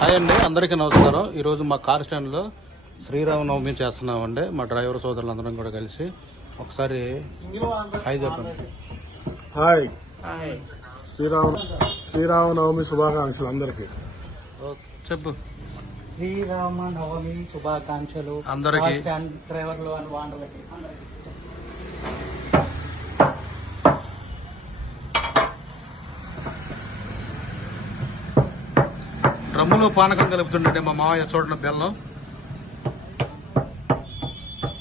Hi అండి, అందరికీ నమస్కారం. ఈరోజు మా కార్ స్టాండ్లో శ్రీరామనవమి చేస్తున్నామండి. మా డ్రైవర్ సోదరులందరం కూడా కలిసి ఒకసారి హాయ్ చెప్పండి. హాయ్, శ్రీరామనవమి శుభాకాంక్షలు అందరికి. చెప్పు. శ్రీరామనవమి శుభాకాంక్షలు అందరికీ. డ్రైవర్లు అని వాళ్ళకి డ్రమ్ములో పానకం కలుపుతుండే మా మావయ్య. చూడండి బెల్లం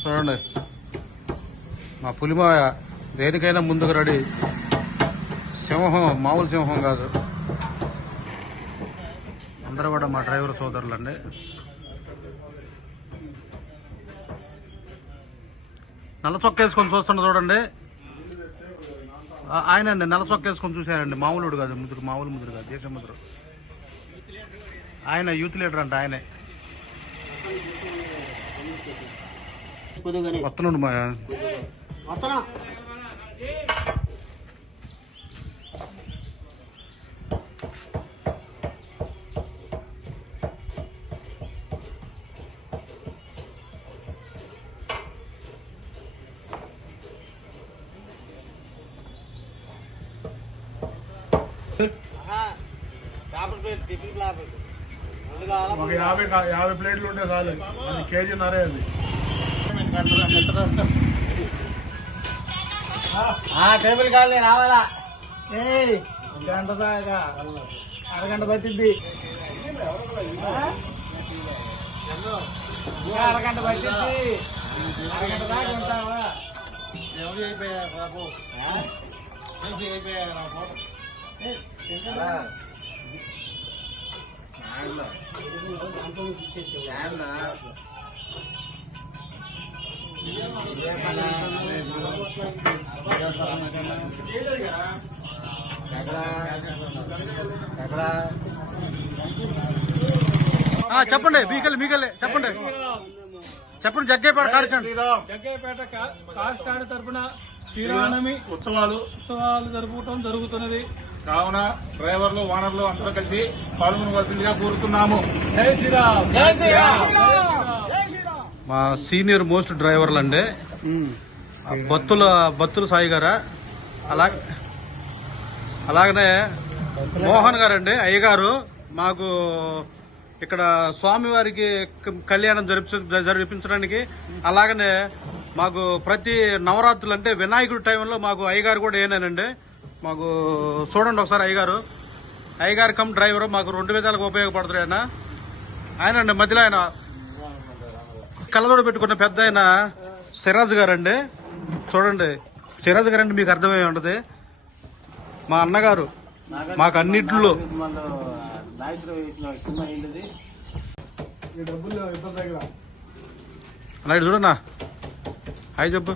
చూడండి. మా పులిమాయ దేనికైనా ముందుకు రెడీ. సింహం మామూలు సింహం కాదు. అందరూ కూడా మా డ్రైవర్ సోదరులండి. నల్ల చొక్క వేసుకొని చూస్తుండ చూడండి. ఆయనండి నల్ల చొక్క వేసుకొని చూశారండి. మామూలుడు కాదు, ముదురు, మామూలు ముదురు కాదు, దేశ ముదురు. ఆయన యూత్ లీడర్ అంట. ఆయనే వస్తున్నాడు మా ఒక 50 ప్లేట్లు ఉంటే చాలు. అది కేజీన్నరే. అది టేబుల్ కావాలి రావాలా? గంట దాకా అరగంట పట్టింది. అరగంట పట్టింది. అరగంట దాకా ఉంటావా? చెప్పండి. మీకలే చెప్పండి. చెప్పండి. జగ్గేపేట కార్ స్టాండ్ తరఫున శ్రీరామనవమి ఉత్సవాలు జరుపుకోవడం జరుగుతున్నది. కావున డ్రైవర్లు ఓనర్లు అందరూ కలిసి పాల్గొనవలసిందిగా కోరుతున్నాము. జై శ్రీరామ్. జై శ్రీరామ్. మా సీనియర్ మోస్ట్ డ్రైవర్లు అండి. బత్తుల సాయి గారా, అలాగనే మోహన్ గారండి, అయ్యగారు. మాకు ఇక్కడ స్వామివారికి కళ్యాణం జరిపించడానికి, అలాగనే మాకు ప్రతి నవరాత్రులు అంటే వినాయకుడి టైంలో మాకు అయ్యగారు కూడా ఏనేనండి. మాకు చూడండి ఒకసారి. అయ్యగారు కమ్ డ్రైవర్ మాకు 2 విధాలుగా ఉపయోగపడుతుంది. ఆయన అండి మధ్యలో ఆయన కళ్ళజోడు పెట్టుకున్న పెద్ద ఆయన సిరాజ్ గారండి. చూడండి, సిరాజ్ గారండి మీకు అర్థమై ఉంటది. మా అన్నగారు మాకు అన్నిట్లో అన్నట్టు చూడన్నా. హాయ్ చెప్పు.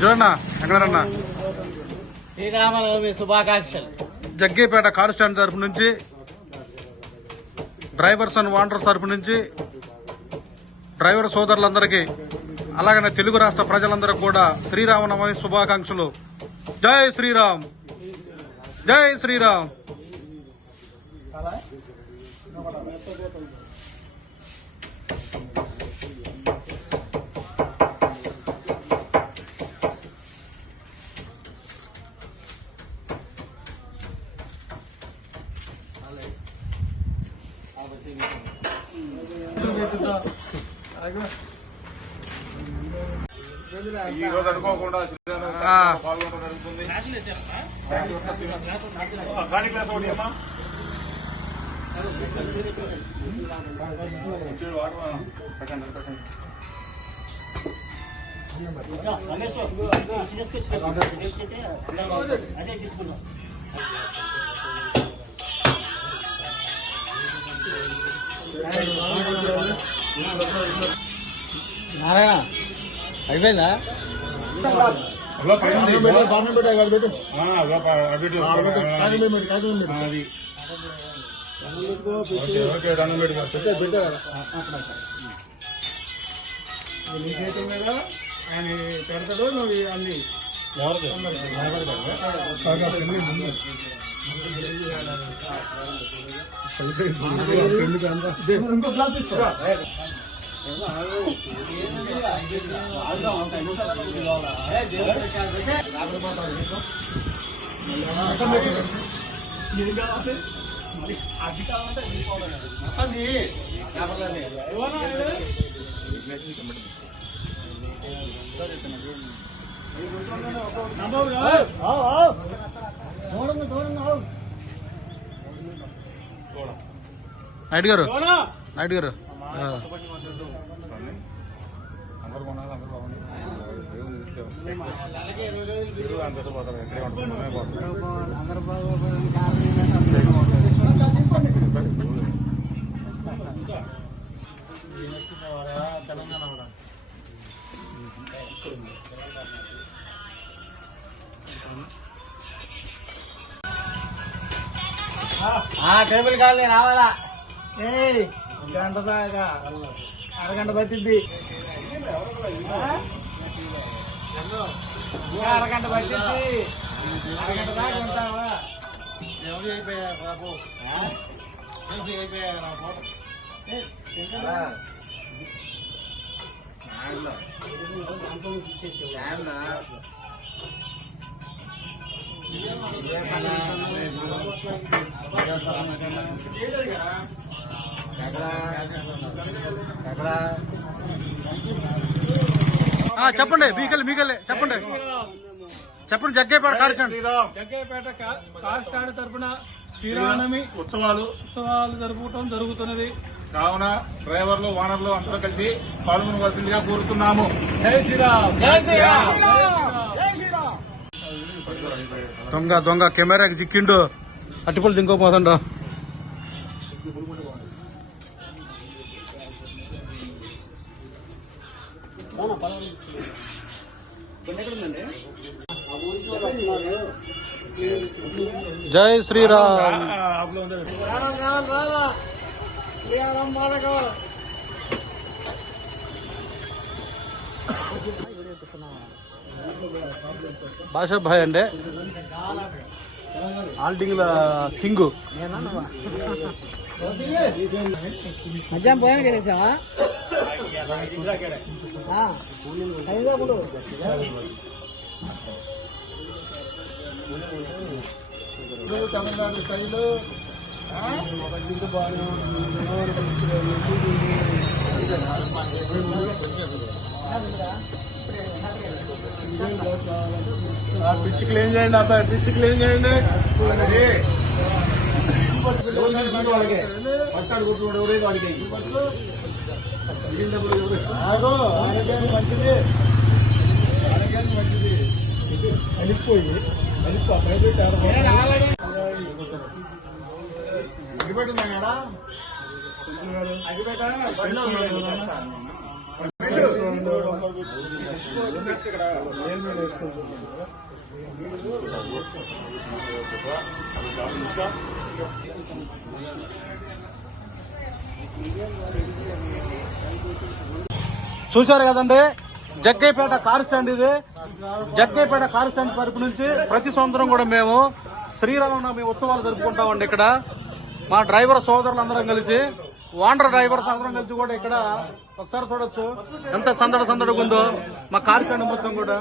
చూడన్నా ఎక్కడన్నా. శ్రీరామనవమి శుభాకాంక్షలు. జగ్గేపేట కార్ స్టాండ్ తరఫు నుంచి, డ్రైవర్స్ అండ్ వాండర్స్ తరఫు నుంచి డ్రైవర్ సోదరులందరికీ, అలాగనే తెలుగు రాష్ట్ర ప్రజలందరికీ కూడా శ్రీరామనవమి శుభాకాంక్షలు. జై శ్రీరామ్. జై శ్రీరామ్. ఈ రోజు అనుకోకుండా పాల్గొనడం జరుగుతుంది. గాడి క్లాస్ ఒకటి అమ్మా. నారాయణ అయిపోయిందా? నీ చేతుల మీద ఆయన పెడతాడు, నువ్వు అన్ని ఇంకో గ్లాస్ తీసుకో. నాయుడు గారు నాయుడు గారు అందరూ కొనాలి, అందరూ బాగుంది. అందరూ పోతారు, ఎక్కడే ఉంటుంది. టేబుల్ కావాలి రావాలా? గంట దాకా అరగంట పట్టింది. అరగంట పట్టింది. అరగంట దాకా ఉంటావా? ఎవరు అయిపోయారు బాబు? అయిపోయారు చెప్పండి మీకెళ్ళి చెప్పండి జగ్గేపేట కార్యక్రమం జగ్గయ్యపేట కార్ స్టాండ్ తరఫున శ్రీరామనవమి ఉత్సవాలు జరుపుకోవడం జరుగుతున్నది. కావున డ్రైవర్లు ఓనర్లు అందరూ కలిసి పాల్గొనవలసిందిగా కోరుతున్నాము. జై శ్రీరామ్. జై శ్రీరామ్. దొంగ కెమెరాకి చిక్కిండు అట్టిపల్లి దింకోపోతుండ. జై శ్రీరామ్. భాషా భాయ్ అండి ఆల్డింగ్ల కింగ్. మధ్యాహ్నం భోజనం చేసేసావా? తమిళనాడు స్టైలు పిచ్చి క్లీన్ చేయండి అబ్బాయి, పిచ్చి క్లీన్ చేయండి. ఆరోగ్యానికి మంచిది, ఆరోగ్యానికి మంచిది. అలిపోయి చూశారు కదండి, జగ్గయ్యపేట కారు స్టాండ్ ఇది. జగ్గయ్యపేట కారు స్టాండ్ తరపు నుంచి ప్రతి సంవత్సరం కూడా మేము శ్రీరామనవమి ఉత్సవాలు జరుపుకుంటామండి. ఇక్కడ మా డ్రైవర్ సోదరులందరం కలిసి, ఓనర్ డ్రైవర్స్ అందరం కలిసి కూడా ఇక్కడ ఒకసారి చూడొచ్చు ఎంత సందడిగా ఉందో మా కారు స్టాండ్ మొత్తం కూడా.